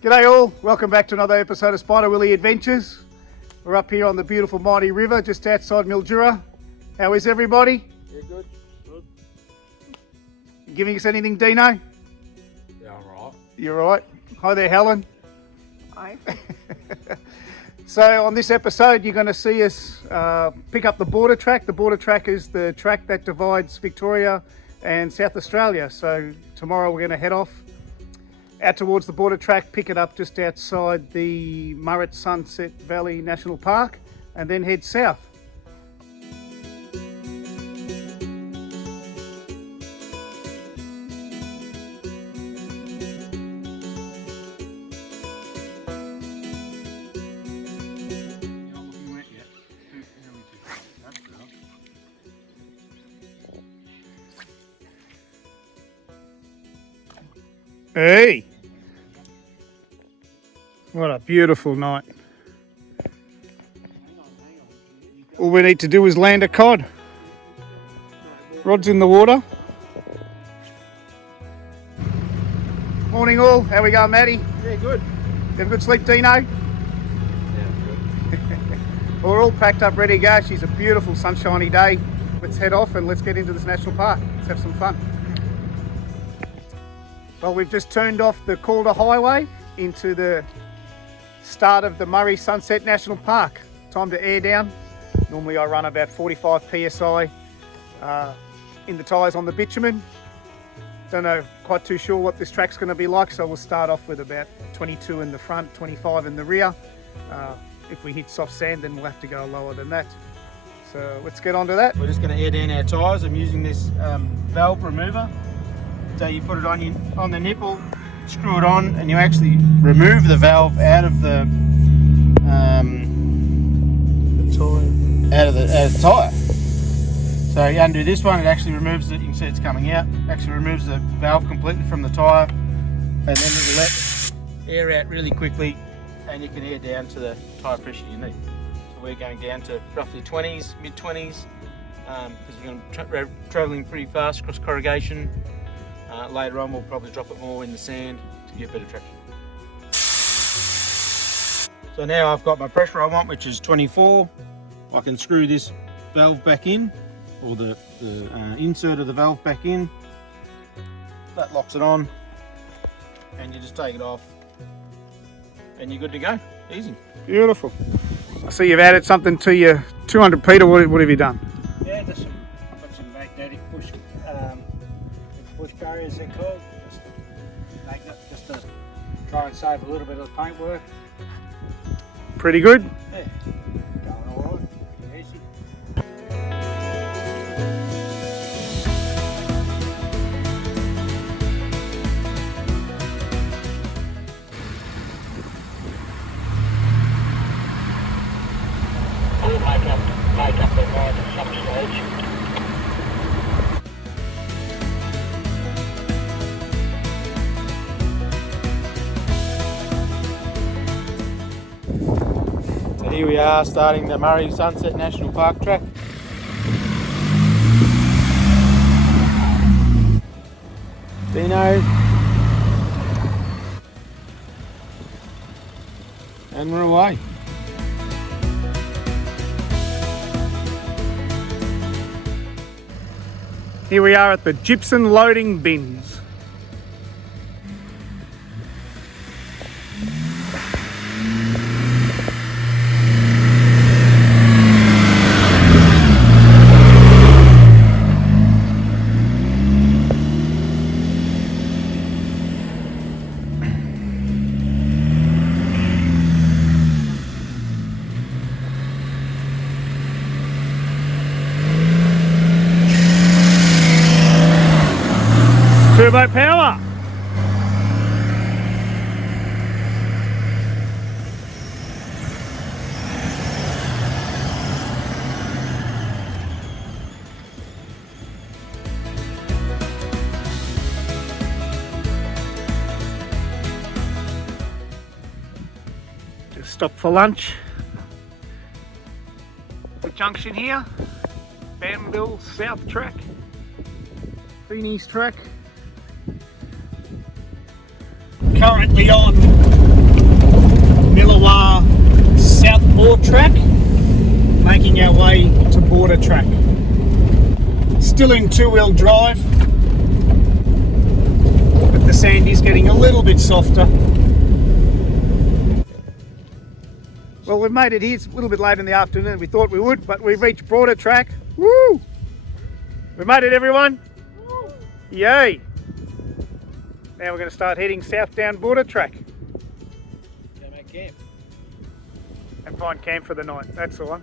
G'day all, welcome back to another episode of Spyderwilly Adventures. We're up here on the beautiful mighty river just outside Mildura. How is everybody? Yeah, good. Good. You giving us anything, Dino? Yeah, I'm right. You're right. Hi there, Helen. Hi. So on this episode you're going to see us pick up the border track. The border track is the track that divides Victoria and South Australia. So tomorrow we're going to head off out towards the border track, pick it up just outside the Murray Sunset Valley National Park, and then head south. Hey! What a beautiful night. All we need to do is land a cod. Rod's in the water. Morning all, how we going, Matty? Yeah, good. You have a good sleep, Dino? Yeah, good. We're all packed up, ready to go. She's a beautiful sunshiny day. Let's head off and let's get into this national park. Let's have some fun. Well, we've just turned off the Calder Highway into the start of the Murray Sunset National Park. Time to air down. Normally I run about 45 psi in the tyres on the bitumen. Don't know, quite too sure what this track's going to be like, so we'll start off with about 22 in the front, 25 in the rear. If we hit soft sand, then we'll have to go lower than that. So let's get on to that. We're just going to air down our tyres. I'm using this valve remover. So you put it on the nipple, screw it on, and you actually remove the valve out of the tyre. So you undo this one, it actually removes it. You can see it's coming out. It actually removes the valve completely from the tyre, and then it'll let air out really quickly, and you can air down to the tyre pressure you need. So we're going down to roughly 20s, mid 20s, because we're going to be travelling pretty fast across corrugation. Later on we'll probably drop it more in the sand to get better traction. So now I've got my pressure I want, which is 24. I can screw this valve back in, or the insert of the valve back in. That locks it on, and you just take it off and you're good to go. Easy. Beautiful. I see you've added something to your 200 Peter. What have you done? Yeah, just I've got some magnetic push barriers they're called. Just to try and save a little bit of the paintwork. Pretty good. Yeah, going all right. Easy. Make up the line at some stage. Here we are, starting the Murray Sunset National Park track. Dino. And we're away. Here we are at the gypsum loading bins. Turbo power. Just stop for lunch. The junction here, Bambill South Track, Feeney's Track. Currently on making our way to Border Track. Still in two-wheel drive, but the sand is getting a little bit softer. Well, we've made it here. It's a little bit late in the afternoon than we thought we would, but we've reached Border Track. Woo! We made it, everyone. Woo! Yay! Now we're going to start heading south down Border Track. Gonna make camp. And find camp for the night. That's the one.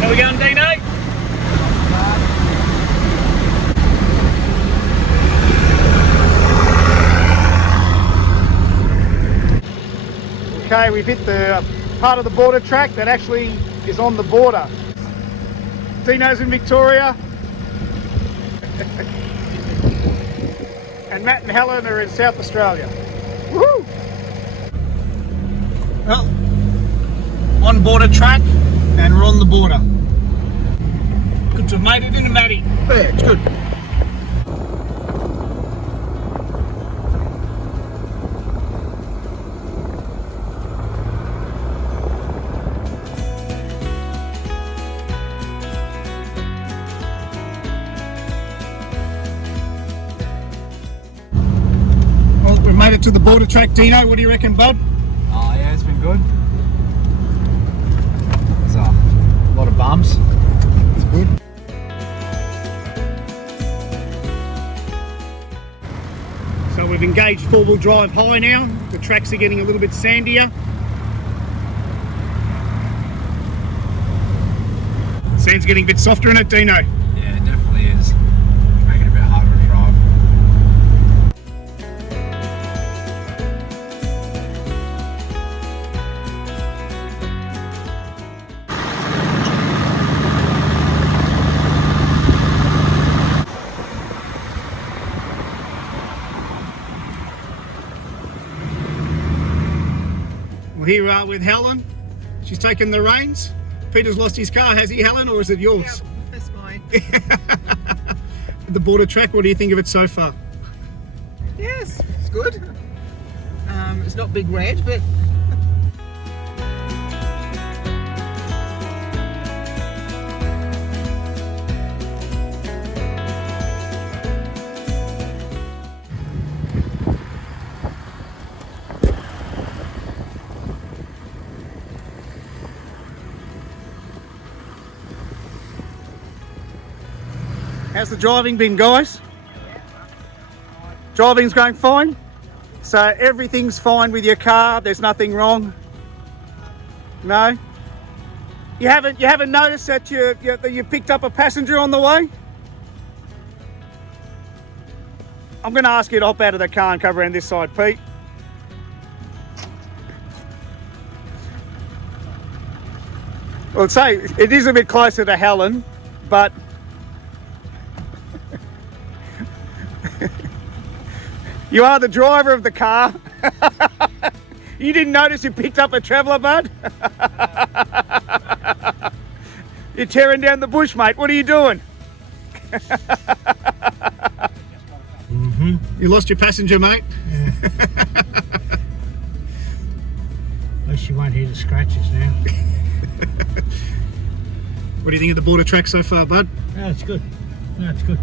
How we going, Dino? Okay, we've hit the part of the border track that actually is on the border. Dino's in Victoria. And Matt and Helen are in South Australia. Woo! Well, on border track, and we're on the border. Good to have made it into Matty. Oh yeah, it's good. Well, we've made it to the border track, Dino. What do you reckon, bud? Oh yeah, it's been good. There's a lot of bumps. It's good. So we've engaged four-wheel drive high now. The tracks are getting a little bit sandier. Sand's getting a bit softer in it, Dino. Yeah, it definitely is. Making it a bit harder to drive. Well, here we are with Helen. She's taken the reins. Peter's lost his car, has he, Helen, or is it yours? Yeah, that's mine. The border track, what do you think of it so far? Yes, it's good. It's not big red, but How's the driving been, guys? Driving's going fine? So everything's fine with your car, there's nothing wrong? No? You haven't noticed that you picked up a passenger on the way? I'm going to ask you to hop out of the car and come around this side, Pete. Well, say it is a bit closer to Helen, but you are the driver of the car. You didn't notice you picked up a traveller, bud? You're tearing down the bush, mate. What are you doing? You lost your passenger, mate. At least you won't hear the scratches now. What do you think of the border track so far, bud? No, it's good. No, it's good.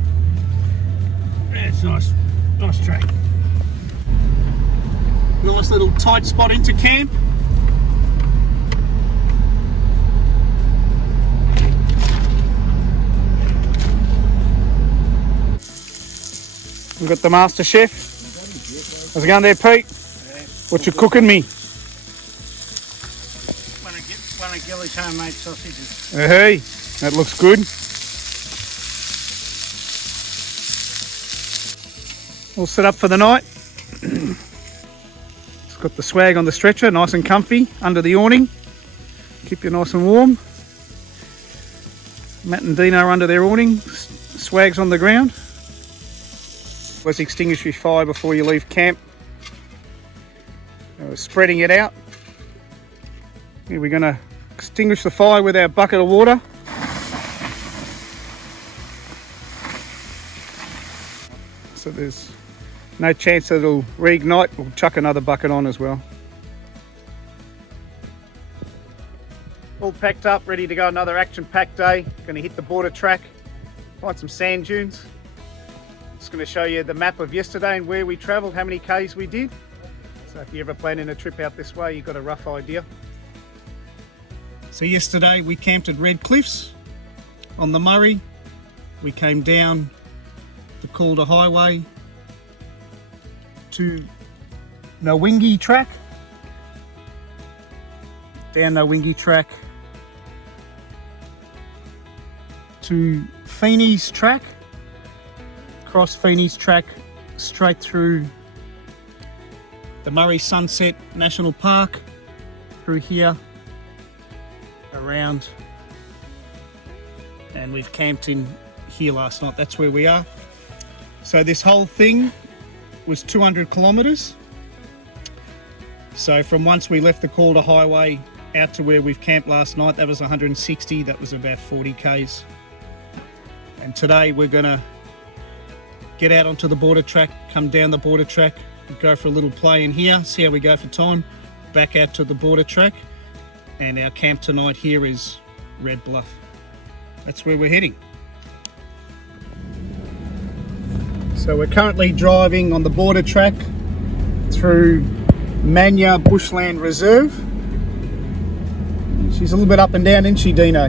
Yeah, it's nice. Nice track. Nice little tight spot into camp. We've got the master chef. How's it going there, Pete? What you cooking me? One of Gilly's homemade sausages. Hey, that looks good. All set up for the night. It's got the swag on the stretcher, nice and comfy under the awning. Keep you nice and warm. Matt and Dino are under their awning. Swag's on the ground. Let's extinguish your fire before you leave camp. We're spreading it out. Here we're going to extinguish the fire with our bucket of water. So there's no chance that it'll reignite. We'll chuck another bucket on as well. all packed up, ready to go another action-packed day. Going to hit the border track, find some sand dunes. Just going to show you the map of yesterday and where we travelled, how many Ks we did. So if you're ever planning a trip out this way, you've got a rough idea. So yesterday we camped at Red Cliffs on the Murray. We came down the Calder Highway to Nowingi track. Down Nowingi track to Feeney's track. Across Feeney's track straight through the Murray Sunset National Park, through here, around, and we've camped in here last night. That's where we are. So this whole thing was 200 kilometres. So from once we left the Calder Highway out to where we've camped last night, that was 160, that was about 40 Ks. And today we're gonna get out onto the border track, come down the border track, go for a little play in here, see how we go for time, back out to the border track, and our camp tonight here is Red Bluff. That's where we're heading. So we're currently driving on the border track through Manya Bushland Reserve. She's a little bit up and down, isn't she, Dino?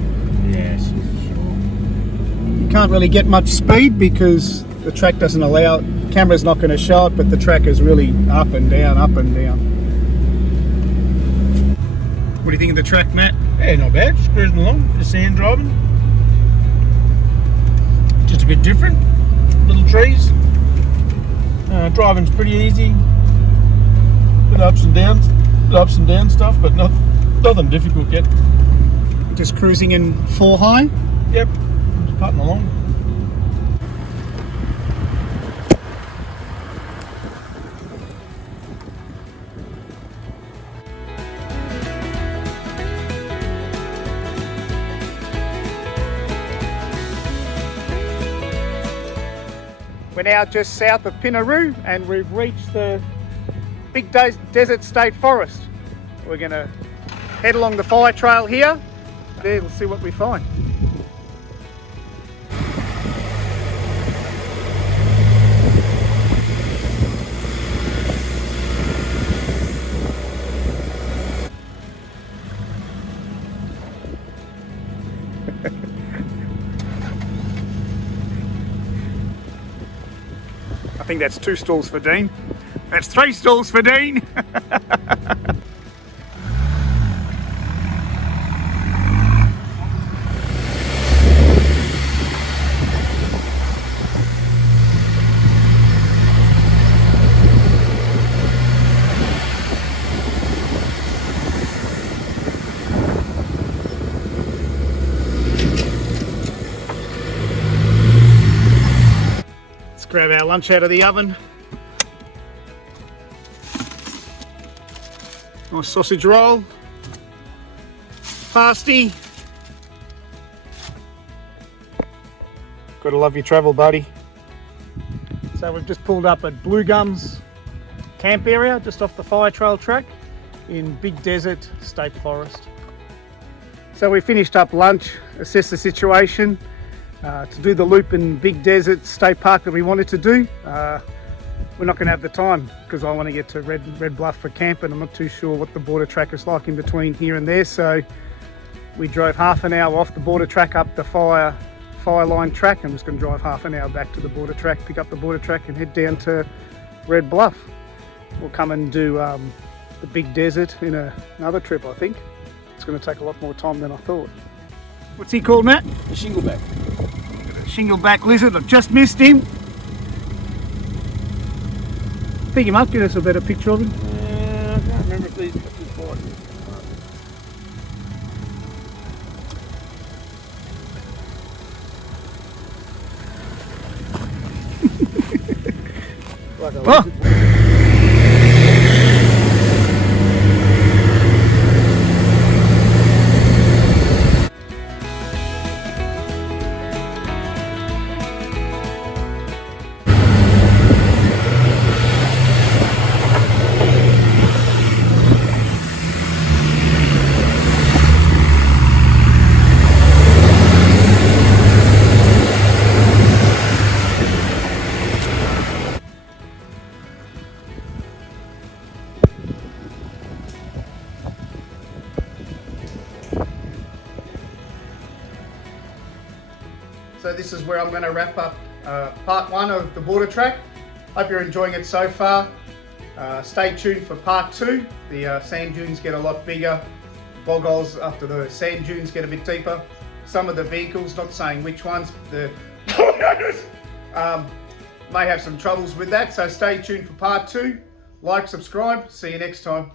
Yeah, she's sure. You can't really get much speed because the track doesn't allow it. Camera's not going to show it, but the track is really up and down, up and down. What do you think of the track, Matt? Yeah, not bad. Just cruising along, just sand driving. Just a bit different. Little trees. Driving's pretty easy. Bit ups and down stuff, but nothing difficult yet. Just cruising in 4 high? Yep, just putting along. We're now just south of Pinaroo and we've reached the Big Desert State Forest. We're going to head along the fire trail here. There, we'll see what we find. I think that's 2 stalls for Dean. That's 3 stalls for Dean. Grab our lunch out of the oven. Nice sausage roll, pasty. Gotta love your travel, buddy. So we've just pulled up at Blue Gums camp area, just off the fire trail track in Big Desert State Forest. So we finished up lunch, assessed the situation. To do the loop in Big Desert State Park that we wanted to do. We're not going to have the time because I want to get to Red Bluff for camp, and I'm not too sure what the border track is like in between here and there. So we drove half an hour off the border track up the fire line track, and just going to drive half an hour back to the border track, pick up the border track and head down to Red Bluff. We'll come and do the Big Desert in another trip, I think. It's going to take a lot more time than I thought. What's he called, Matt? A shingleback. Shingleback lizard. I've just missed him. Pick him up, get us a better picture of him. I can't remember if these pictures bought. Like a Oh. So this is where I'm going to wrap up part 1 of the border track. Hope you're enjoying it so far. Stay tuned for part 2. The sand dunes get a lot bigger. Bog holes after the sand dunes get a bit deeper. Some of the vehicles, not saying which ones, the may have some troubles with that. So stay tuned for part 2. Like, subscribe. See you next time.